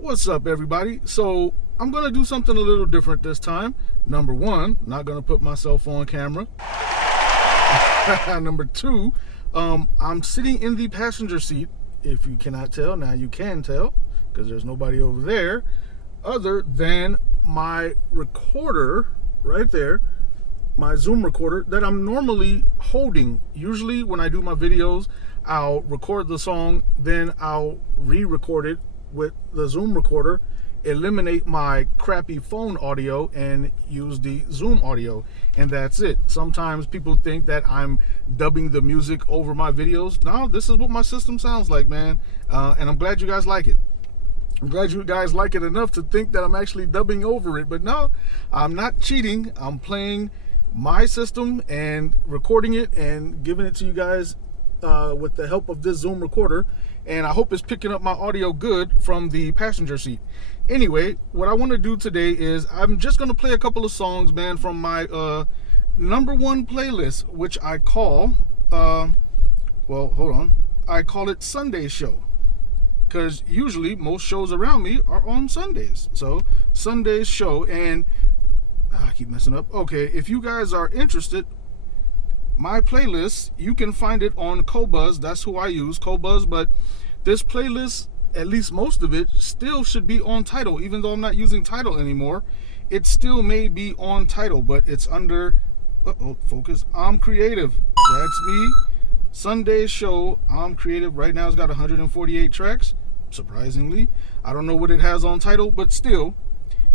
What's up, everybody? So I'm gonna do something a little different this time. Number one, not gonna put myself on camera. Number two, I'm sitting in the passenger seat. If you cannot tell, now you can tell, because there's nobody over there other than my recorder right there, my Zoom recorder that I'm normally holding. Usually when I do my videos, I'll record the song, then I'll re-record it with the Zoom recorder, eliminate my crappy phone audio and use the Zoom audio, and that's it. Sometimes people think that I'm dubbing the music over my videos. No, this is what my system sounds like, man. And I'm glad you guys like it. I'm glad you guys like it enough to think that I'm actually dubbing over it. But no, I'm not cheating. I'm playing my system and recording it and giving it to you guys with the help of this Zoom recorder, and I hope it's picking up my audio good from the passenger seat. Anyway, what I want to do today is I'm just going to play a couple of songs, man, from my number one playlist, which I call I call it Sunday Show, because usually most shows around me are on Sundays. So Sunday Show, and I keep messing up. Okay, if you guys are interested, my playlist, you can find it on Qobuz. That's who I use, Qobuz. But this playlist, at least most of it, still should be on Tidal. Even though I'm not using Tidal anymore, it still may be on Tidal, but it's under, focus, I'm Creative. That's me. Sunday Show, I'm Creative. Right now it's got 148 tracks, surprisingly. I don't know what it has on Tidal, but still.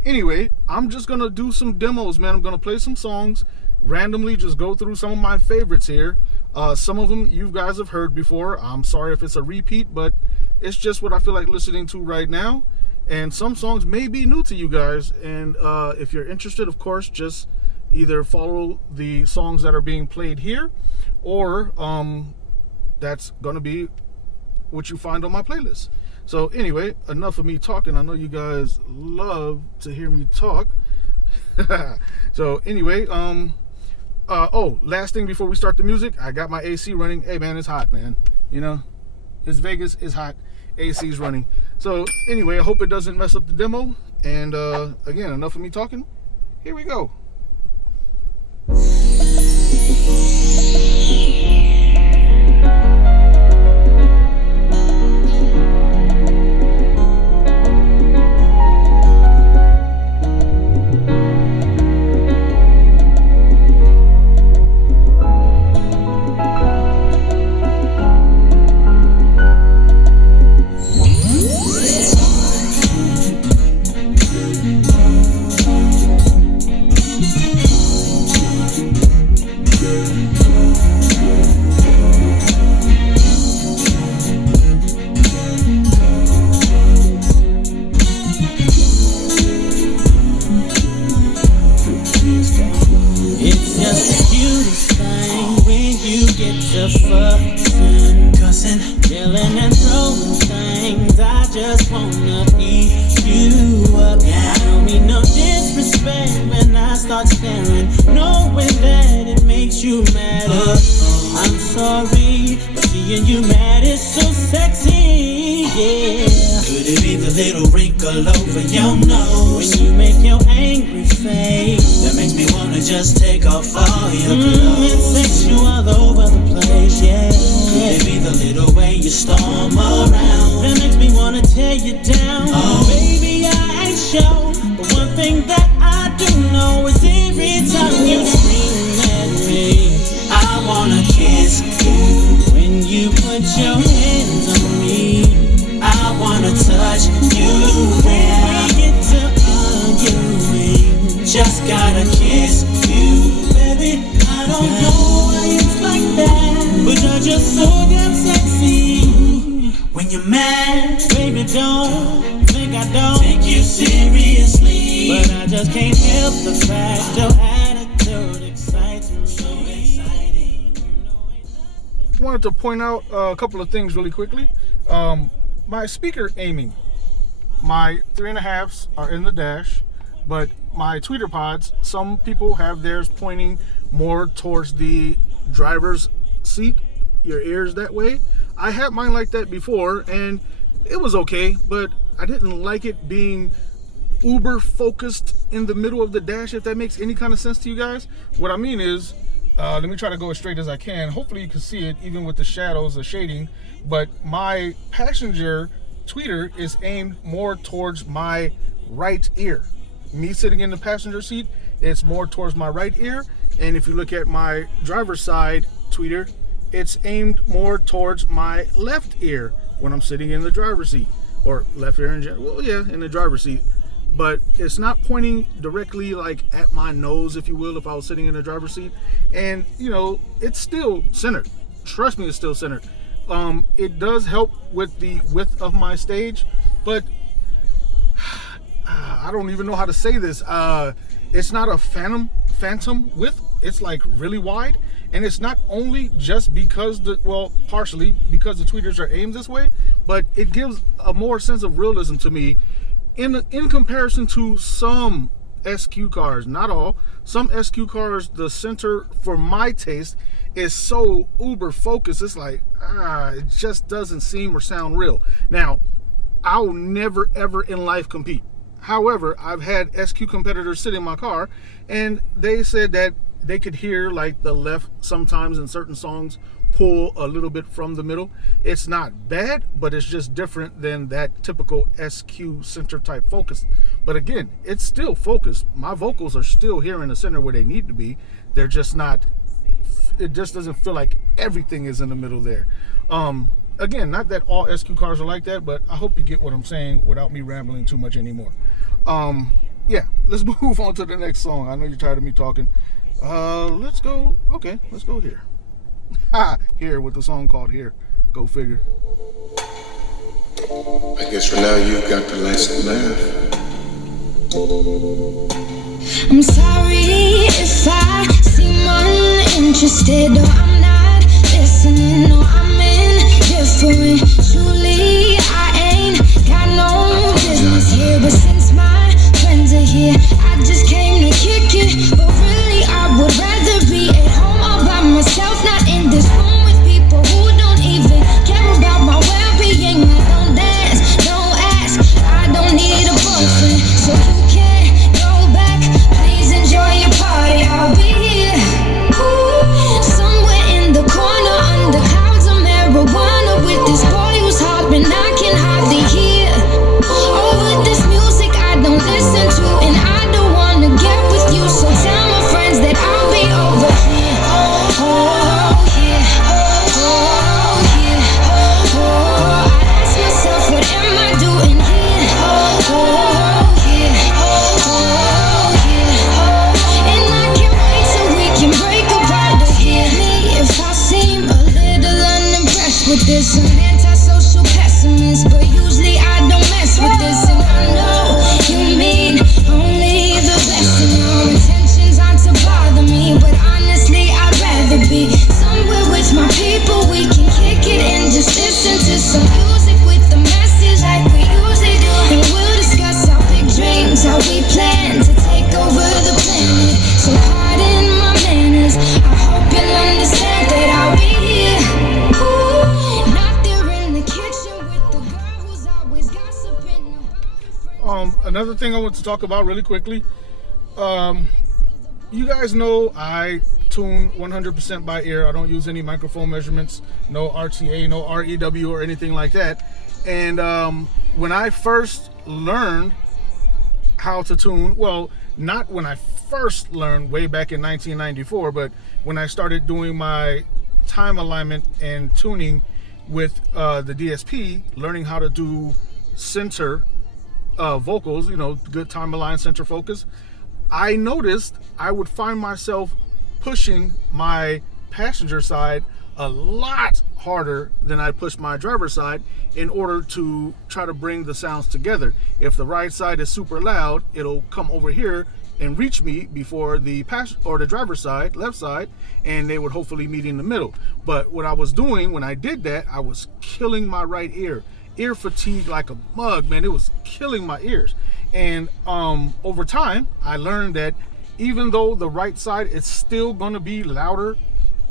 Anyway, I'm just going to do some demos, man. I'm going to play some songs, randomly just go through some of my favorites here. Some of them you guys have heard before. I'm sorry if it's a repeat, but it's just what I feel like listening to right now. And some songs may be new to you guys. And if you're interested, of course, just either follow the songs that are being played here, or that's going to be what you find on my playlist. So anyway, enough of me talking. I know you guys love to hear me talk. So anyway, last thing before we start the music, I got my AC running. Hey man, it's hot, man. You know, it's Vegas, it's hot. AC's running. So anyway, I hope it doesn't mess up the demo. And again, enough of me talking. Here we go. Yelling and throwing things, I just wanna eat you up. I don't mean no disrespect when I start staring, knowing that it makes you mad. I'm sorry, seeing you mad is so sexy, yeah. Could it be the little wrinkle over your nose when you make your angry face that makes me wanna just take off all your clothes? It's sexual all over the place, yeah. Could it be the little way you storm around that makes me wanna tear you down? Oh, baby, I ain't sure, but one thing that I do know is every time you scream at me, I wanna kiss you. When you put your hands on me, I wanna touch you. When we get to arguing, just gotta kiss you. Baby, I don't know why it's like that, but you're just so damn sexy. When you're mad, baby, don't think I don't take you seriously, but I just can't help the fact your attitude excites me. So exciting. Wanted to point out a couple of things really quickly. My speaker aiming, my 3.5s are in the dash, but my tweeter pods, some people have theirs pointing more towards the driver's seat, your ears that way. I had mine like that before and it was okay, but I didn't like it being uber focused in the middle of the dash, if that makes any kind of sense to you guys. What I mean is, let me try to go as straight as I can. Hopefully you can see it even with the shadows, the shading, but my passenger tweeter is aimed more towards my right ear. Me sitting in the passenger seat, it's more towards my right ear. And if you look at my driver's side tweeter, it's aimed more towards my left ear when I'm sitting in the driver's seat, or left ear in general. Well, yeah, in the driver's seat. But it's not pointing directly like at my nose, if you will, if I was sitting in the driver's seat. And, you know, it's still centered. Trust me, it's still centered. It does help with the width of my stage, but I don't even know how to say this. It's not a phantom width. It's like really wide. And it's not only just because partially because the tweeters are aimed this way, but it gives a more sense of realism to me in comparison to some SQ cars. Not all. Some SQ cars, the center for my taste is so uber focused. It's like, it just doesn't seem or sound real. Now, I'll never ever in life compete. However, I've had SQ competitors sit in my car and they said that they could hear like the left sometimes in certain songs pull a little bit from the middle. It's not bad, but it's just different than that typical SQ center type focus. But again, it's still focused. My vocals are still here in the center where they need to be. They're just not, it just doesn't feel like everything is in the middle there. Again, not that all SQ cars are like that, but I hope you get what I'm saying without me rambling too much anymore. Yeah, let's move on to the next song. I know you're tired of me talking. Let's go here. Here with the song called Here. Go figure. I guess for now you've got the last laugh. I'm sorry if I seem uninterested, or I'm not listening, or I'm indifferent. Truly, I ain't got no business here, but since my friends are here, I just came to kick it. But really, I would rather be at home all by myself, not in this room with people who don't even care about my well-being. I don't dance, don't ask, I don't need a boyfriend, so you can go back. Please enjoy your party, I'll be here. Ooh, somewhere in the corner under clouds of marijuana with this boy who's hopping, I can hardly hear. Over this music I don't listen to, and I don't wanna get with you, so tell my friends that I'll be over here. Oh, here. Oh, here. Oh, I ask myself, what am I doing here? Oh, here. Oh, here. And I can't wait till we can break apart to hear me. If I seem a little unimpressed with this, I'm antisocial pessimist, but usually I don't mess with this. And I know you mean only the best, and your intentions aren't to bother me, but honestly I'd rather be somewhere with my people. We can kick it and just listen to some music with the message like we usually do, and we'll discuss our big dreams, how we plan to take over the planet. So pardon my manners, I hope you'll understand that I'll be here. Ooh, not there in the kitchen with the girl who's always gossiping about the Another thing I want to talk about really quickly. You guys know I tune 100% by ear. I don't use any microphone measurements, no RTA, no REW or anything like that. And when I first learned how to tune, well, not when I first learned way back in 1994, but when I started doing my time alignment and tuning with the DSP, learning how to do center vocals, you know, good time align, center focus, I noticed I would find myself pushing my passenger side a lot harder than I pushed my driver's side in order to try to bring the sounds together. If the right side is super loud, it'll come over here and reach me before the driver's side, left side, and they would hopefully meet in the middle. But what I was doing when I did that, I was killing my right ear fatigue like a mug, man. It was killing my ears. And over time, I learned that even though the right side is still going to be louder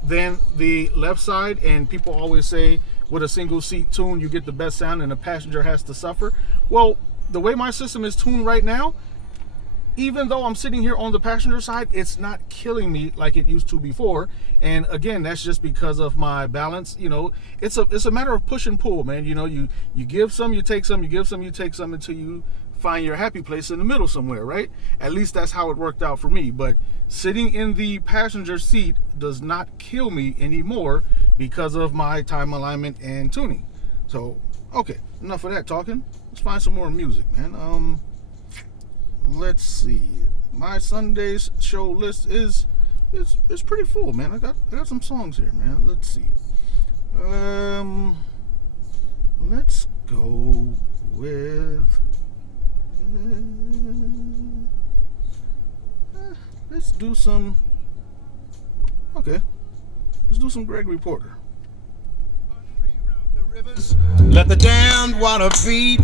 than the left side, and people always say, with a single seat tune, you get the best sound and the passenger has to suffer. Well, the way my system is tuned right now, even though I'm sitting here on the passenger side, it's not killing me like it used to before. And again, that's just because of my balance. You know, it's a matter of push and pull, man. You know, you give some, you take some, you give some, you take some, until you find your happy place in the middle somewhere, right? At least that's how it worked out for me. But sitting in the passenger seat does not kill me anymore because of my time alignment and tuning. So, okay, enough of that talking. Let's find some more music, man. Let's see. My Sunday's show list is pretty full, man. I got some songs here, man. Let's see. Let's go with let's do some Gregory Porter. Let the damned water beat.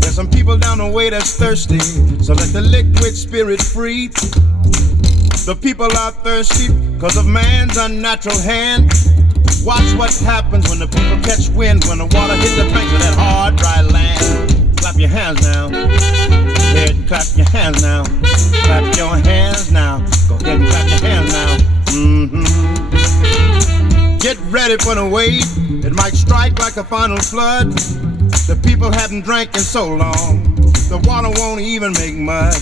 There's some people down the way that's thirsty, so let the liquid spirit free. The people are thirsty because of man's unnatural hand. Watch what happens when the people catch wind, when the water hits the banks of that hard, dry land. Clap your hands now. Go ahead and clap your hands now. Clap your hands now. Go ahead and clap your hands now. Get ready for the wave. It might strike like a final flood. The people haven't drank in so long, the water won't even make mud.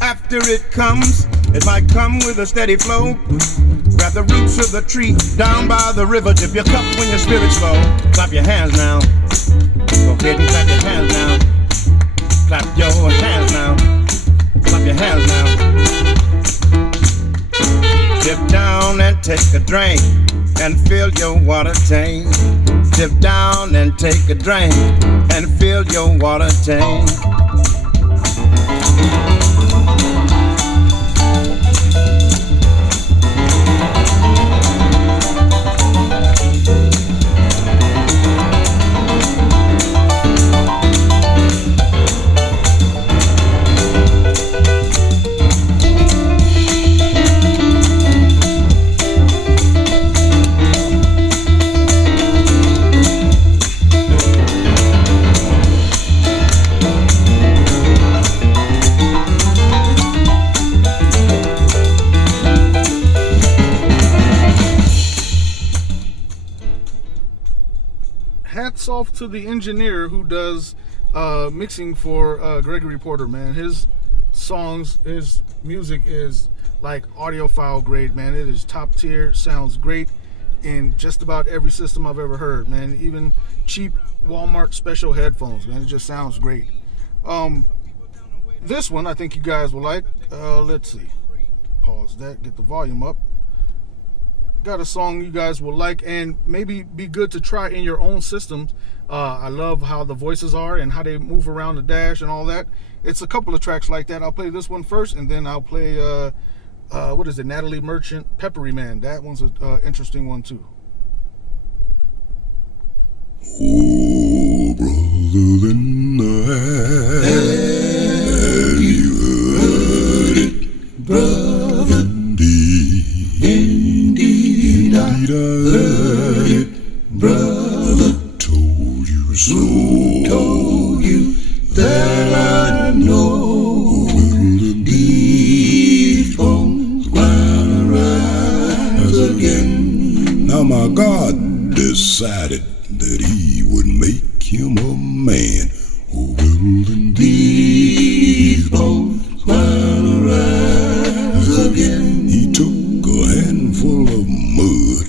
After it comes, it might come with a steady flow. Grab the roots of the tree down by the river. Dip your cup when your spirit's low. Clap your hands now. Go ahead and clap your hands now. Clap your hands now. Clap your hands now. Dip down and take a drink and fill your water tank. Dip down and take a drink and fill your water tank. Hats off to the engineer who does mixing for Gregory Porter, man. His songs, his music is like audiophile grade, man. It is top tier, sounds great in just about every system I've ever heard, man. Even cheap Walmart special headphones, man. It just sounds great. This one I think you guys will like. Let's see. Pause that, get the volume up. Got a song you guys will like and maybe be good to try in your own systems. I love how the voices are and how they move around the dash and all that. It's a couple of tracks like that. I'll play this one first and then I'll play what is it, Natalie Merchant, Peppery Man. That one's an interesting one too. Oh, brother in the hand, have you heard it, brother? Indeed, I heard it, brother. Told you so. Told you that I know. Will these bones gonna rise again? Now my God decided that he would make him a man. Oh, will these bones gonna rise again? He took a handful of mud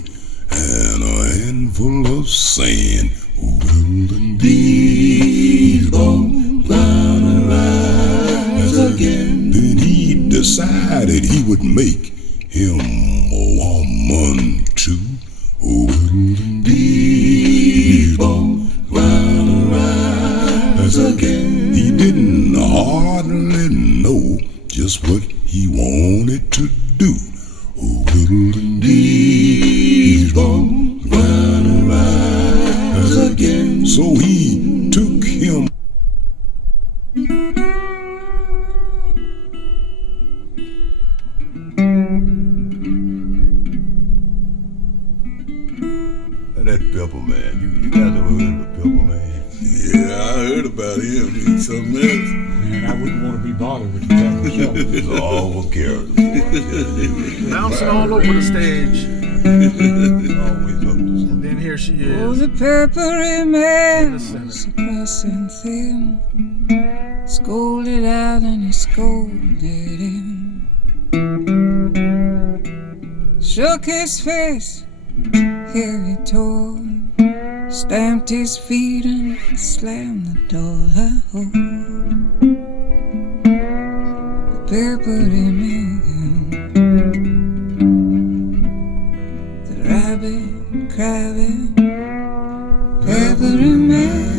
and a handful of sand. Oh, will these bones gonna rise again? Then he decided he would make him a woman too. Oh, will these bones gonna rise again? He didn't hardly know just what he wanted to do. Oh, will these bones gonna rise again? So he took him. That Pepper Man. You guys ever heard of the Pepper Man? Yeah, I heard about him. He's something else. Man, I wouldn't want to be bothered with you that show. It's all for characters. Bouncing all over the stage. Always up to And then here she Oh, is. the peppery man center. was crossing thin, scolded out and he scolded in. Shook his fist, here he tore, stamped his feet and slammed the door. Oh, the peppery man, the rabbit, crabbit, peppery man.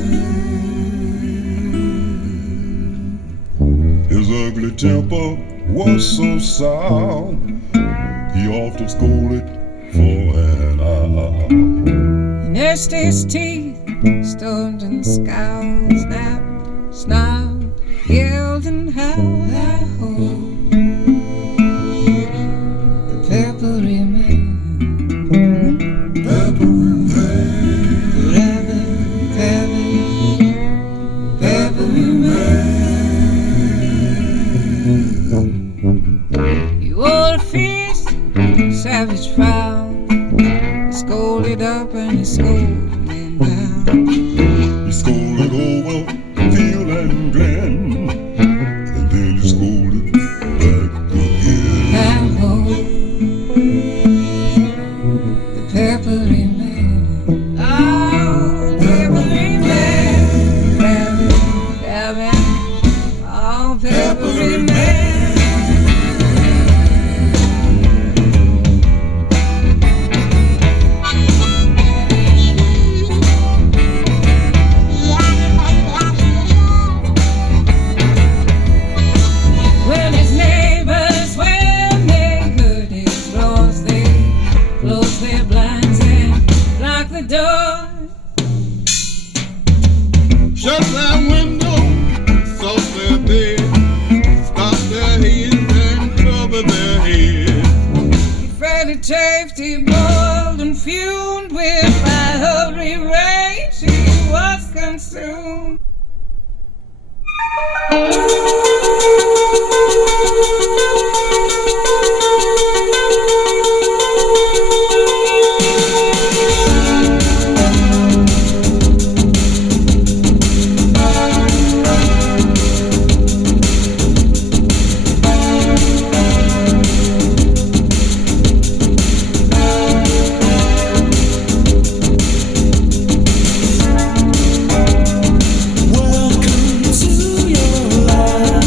His ugly temper was so sour, he often scolded for an hour. He gnashed his teeth, stormed and scowled, snapped, snarled, yelled and howled. The peppery man, peppery man, rabbit, cabbage, peppery man. He wore a fierce, savage frown, scolded up and he scolded down. He scolded over field and glen, and then he scolded back again. Oh, the peppery man. Oh, the peppery man. Rabbit, rabbit, oh, peppery man. When his neighbors, when they heard his roars, they closed their blinds and locked the door. Shut their window, salt their bed, stop their heads and cover their heads. He fed it chafed, he boiled and fumed with my hungry rage. He was consumed. Welcome to your life.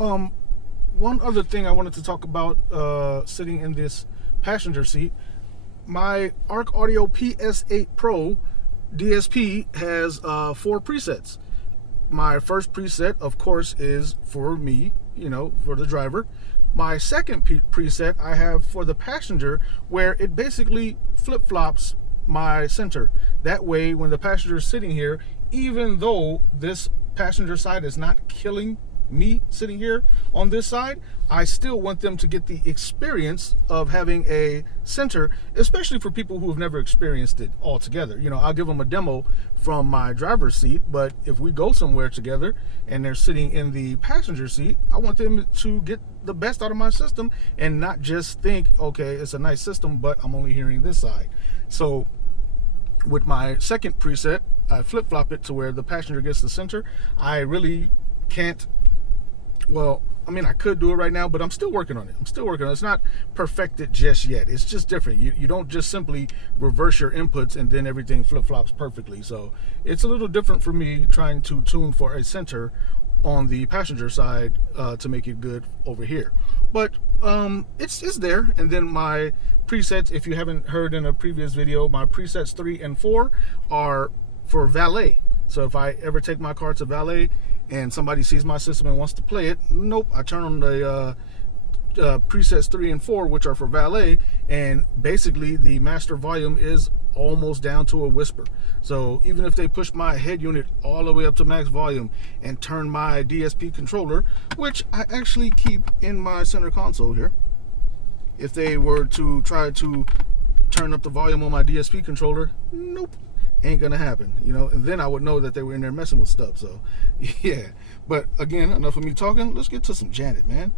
One other thing I wanted to talk about sitting in this passenger seat, my Arc Audio PS8 Pro DSP has 4 presets. My first preset, of course, is for me, for the driver. My second preset I have for the passenger, where it basically flip-flops my center. That way, when the passenger is sitting here, even though this passenger side is not killing me sitting here on this side, I still want them to get the experience of having a center, especially for people who have never experienced it altogether. I'll give them a demo from my driver's seat, but if we go somewhere together and they're sitting in the passenger seat, I want them to get the best out of my system and not just think, okay, it's a nice system, but I'm only hearing this side. So with my second preset, I flip-flop it to where the passenger gets the center. I really can't, I could do it right now, but I'm still working on it. It's not perfected just yet. It's just different. You don't just simply reverse your inputs and then everything flip-flops perfectly. So it's a little different for me trying to tune for a center on the passenger side to make it good over here. But it's there. And then my presets, if you haven't heard in a previous video, my presets 3 and 4 are for valet. So if I ever take my car to valet and somebody sees my system and wants to play it, nope, I turn on the presets 3 and 4, which are for valet, and basically the master volume is almost down to a whisper. So even if they push my head unit all the way up to max volume and turn my DSP controller, which I actually keep in my center console here, if they were to try to turn up the volume on my DSP controller, nope, ain't gonna happen, and then I would know that they were in there messing with stuff. So yeah, but again, enough of me talking. Let's get to some Janet, man.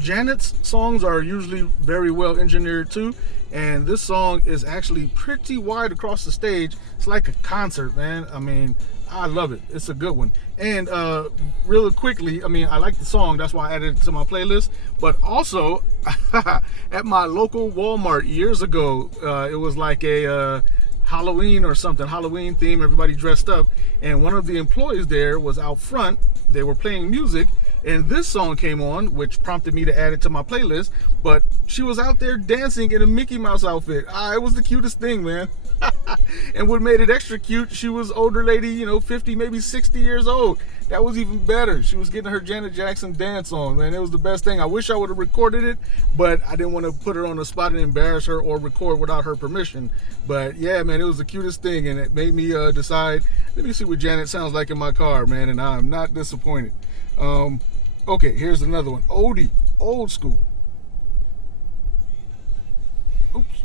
Janet's songs are usually very well engineered too, and this song is actually pretty wide across the stage. It's like a concert, man. I mean, I love it. It's a good one. And really quickly, I like the song, that's why I added it to my playlist. But also, at my local Walmart years ago, it was like a Halloween or something, Halloween theme, everybody dressed up, and one of the employees there was out front. They were playing music, and this song came on, which prompted me to add it to my playlist. But she was out there dancing in a Mickey Mouse outfit. It was the cutest thing, man. And what made it extra cute, she was older lady, 50, maybe 60 years old. That was even better. She was getting her Janet Jackson dance on, man. It was the best thing. I wish I would have recorded it, but I didn't want to put her on the spot and embarrass her or record without her permission. But yeah, man, it was the cutest thing, and it made me decide, let me see what Janet sounds like in my car, man, and I'm not disappointed. Okay, here's another one. Oldie, old school. Oops.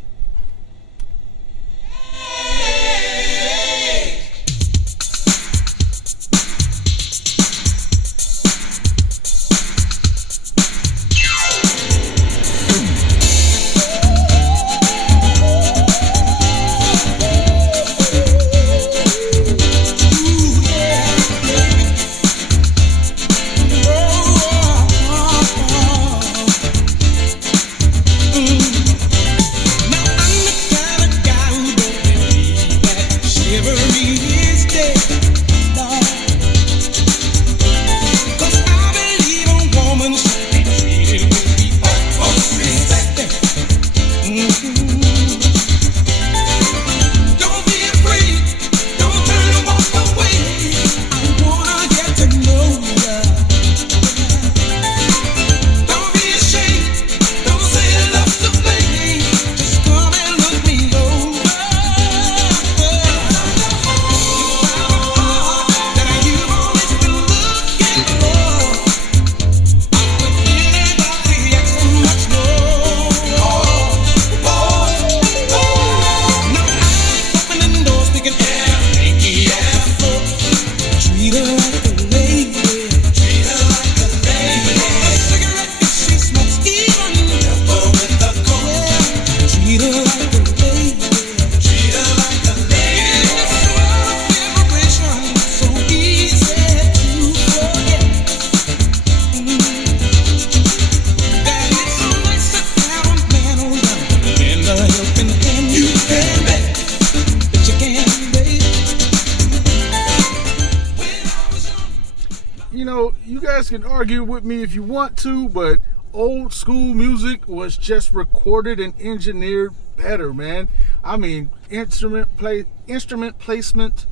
you know, you guys can argue with me if you want to, but old school music was just recorded and engineered better, man. I mean, instrument placement,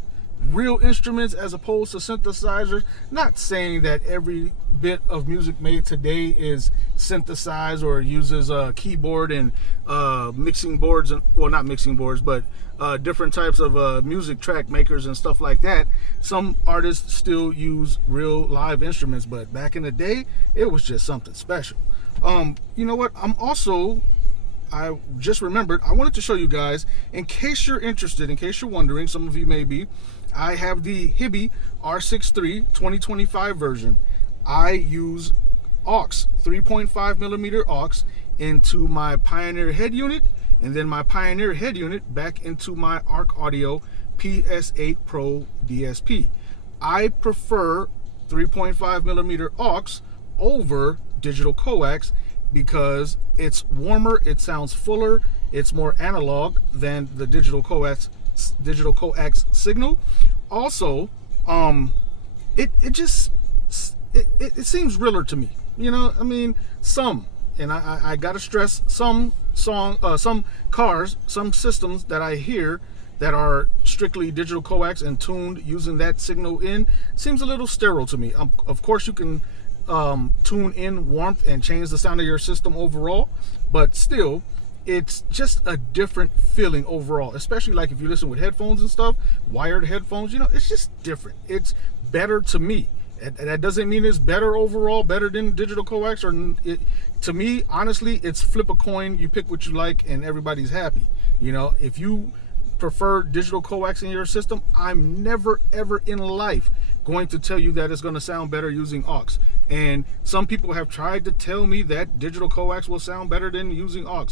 real instruments as opposed to synthesizers. Not saying that every bit of music made today is synthesized or uses a keyboard and mixing boards, and well, not mixing boards, but different types of music track makers and stuff like that. Some artists still use real live instruments, but back in the day, it was just something special. You know what? I just remembered, I wanted to show you guys, in case you're interested, in case you're wondering, some of you may be, I have the Hibby R63 2025 version. I use aux, 3.5 millimeter aux into my Pioneer head unit, and then my Pioneer head unit back into my Arc Audio PS8 Pro DSP. I prefer 3.5 millimeter aux over digital coax because it's warmer, it sounds fuller, it's more analog than the digital coax signal. Also, it seems realer to me. You know, I mean, and I gotta stress, some cars, some systems that I hear that are strictly digital coax and tuned using that signal in seems a little sterile to me. Of course, you can tune in warmth and change the sound of your system overall, but still, it's just a different feeling overall, especially like if you listen with headphones and stuff, wired headphones, you know, it's just different. It's better to me. And that doesn't mean it's better overall, better than digital coax, to me, honestly, it's flip a coin, you pick what you like and everybody's happy. You know, if you prefer digital coax in your system, I'm never ever in life going to tell you that it's going to sound better using aux. And some people have tried to tell me that digital coax will sound better than using aux.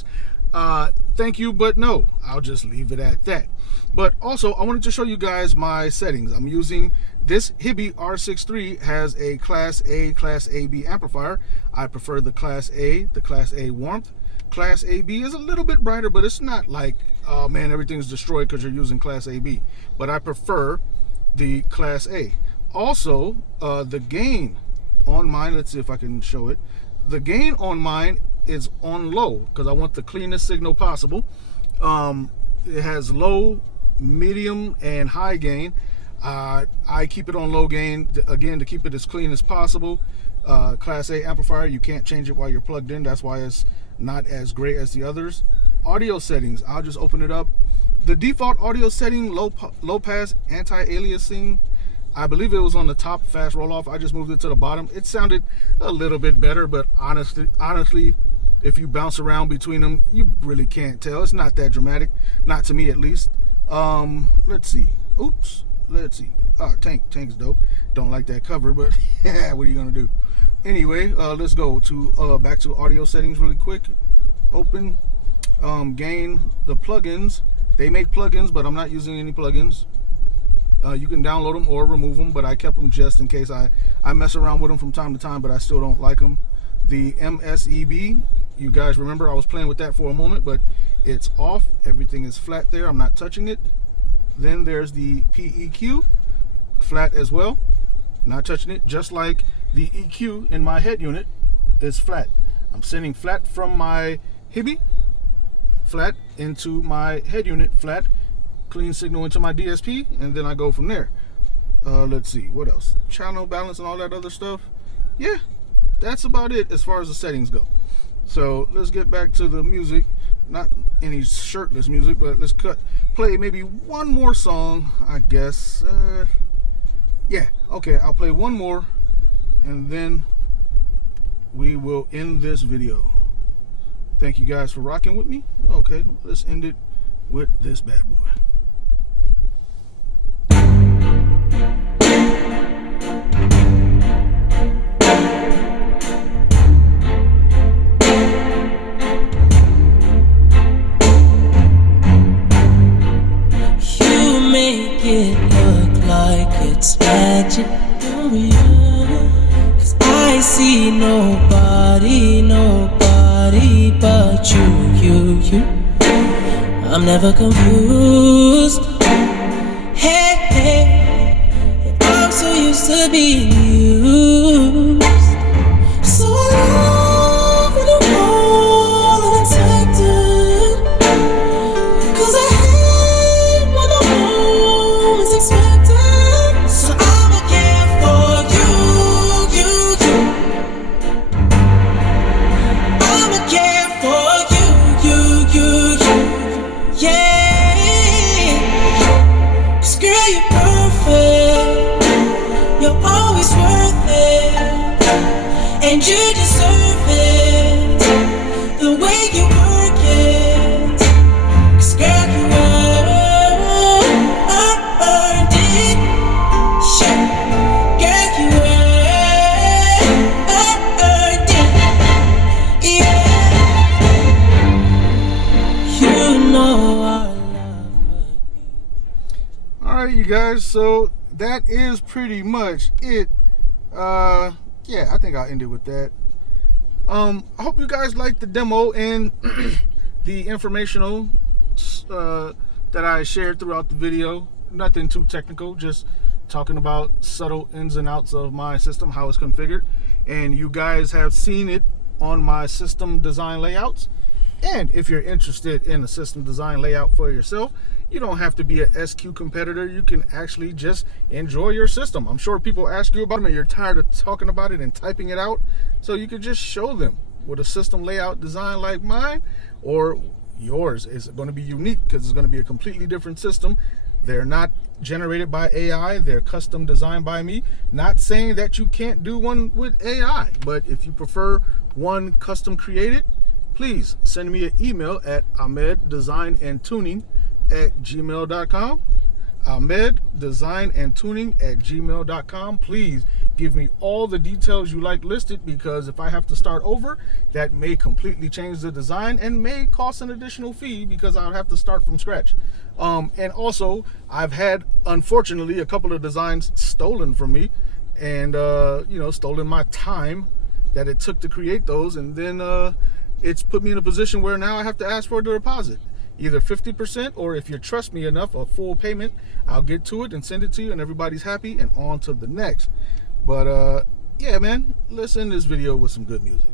Thank you, but no, I'll just leave it at that. But also, I wanted to show you guys my settings. I'm using this Hibby R63 has a Class A, Class AB amplifier. I prefer the Class A warmth. Class AB is a little bit brighter, but it's not like, oh man, everything's destroyed because you're using Class AB. But I prefer the Class A. Also, the gain on mine, let's see if I can show it. The gain on mine is on low because I want the cleanest signal possible. It has low, medium, and high gain. I keep it on low gain, again, to keep it as clean as possible. Class A amplifier, you can't change it while you're plugged in. That's why it's not as great as the others. Audio settings, I'll just open it up. The default audio setting, low pass anti-aliasing, I believe it was on the top, fast roll off. I just moved it to the bottom. It sounded a little bit better, but honestly, if you bounce around between them, you really can't tell. It's not that dramatic, not to me at least. Let's see. Oops. Let's see. Tank's dope. Don't like that cover, but yeah, what are you gonna do? Anyway, let's go to back to audio settings really quick. Open. Gain, the plugins. They make plugins, but I'm not using any plugins. You can download them or remove them, but I kept them just in case. I mess around with them from time to time, but I still don't like them. The MSEB, you guys remember I was playing with that for a moment, but it's off. Everything is flat there. I'm not touching it. Then there's the PEQ, flat as well. Not touching it, just like the EQ in my head unit is flat. I'm sending flat from my Hibby, flat into my head unit, flat, clean signal into my DSP, and then I go from there. Let's see, what else? Channel balance and all that other stuff. Yeah, that's about it as far as the settings go. So let's get back to the music. Not any shirtless music, but let's play maybe one more song, I guess. Yeah, okay, I'll play one more, and then we will end this video. Thank you guys for rocking with me. Okay, let's end it with this bad boy. You make it look like it's magic, oh yeah. 'Cause I see nobody but you. I'm never confused. Hey, I'm so used to being you. worth it, and you deserve it. The way you work it, 'cause girl, you earned it. Sure, girl, you earned it. Yeah, you know our love would be. All right, you guys. So that is pretty much it. Yeah, I think I'll end it with that. I hope you guys liked the demo and the informational that I shared throughout the video. Nothing too technical, just talking about subtle ins and outs of my system, how it's configured. And you guys have seen it on my system design layouts. And if you're interested in a system design layout for yourself, you don't have to be a SQ competitor. You can actually just enjoy your system. I'm sure people ask you about them and you're tired of talking about it and typing it out. So you could just show them with a system layout design like mine, or yours is going to be unique because it's going to be a completely different system. They're not generated by AI. They're custom designed by me. Not saying that you can't do one with AI, but if you prefer one custom created, please send me an email at ahmeddesignntuning@gmail.com. ahmeddesignntuning@gmail.com. Please give me all the details you like listed, because if I have to start over, that may completely change the design and may cost an additional fee because I'll have to start from scratch. And also, I've had, unfortunately, a couple of designs stolen from me, and stolen my time that it took to create those, and then it's put me in a position where now I have to ask for the deposit, either 50%, or if you trust me enough, a full payment. I'll get to it and send it to you, and everybody's happy, and on to the next. But yeah, man, let's end this video with some good music.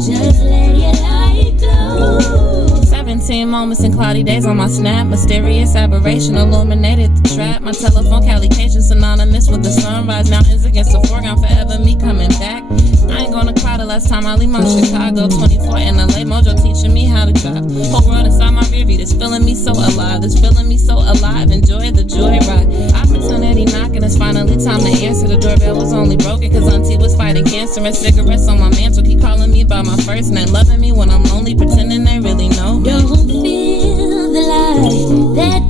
Just let your light glow. 17 moments and cloudy days on my snap. Mysterious aberration illuminated the trap. My telephone calication synonymous with the sunrise. Mountains against the foreground, forever me coming back. I ain't gonna cry the last time I leave my Chicago. 24 in LA, mojo teaching me how to drive. Whole world inside my rear view, this feeling me so alive. This feeling me so alive, enjoy the joyride. Opportunity knocking, it's finally time to answer. The doorbell was only broken cause auntie was fighting cancer. And cigarettes on my mantle keep calling me by my first name. Loving me when I'm lonely, pretending they really know me. Don't feel the light that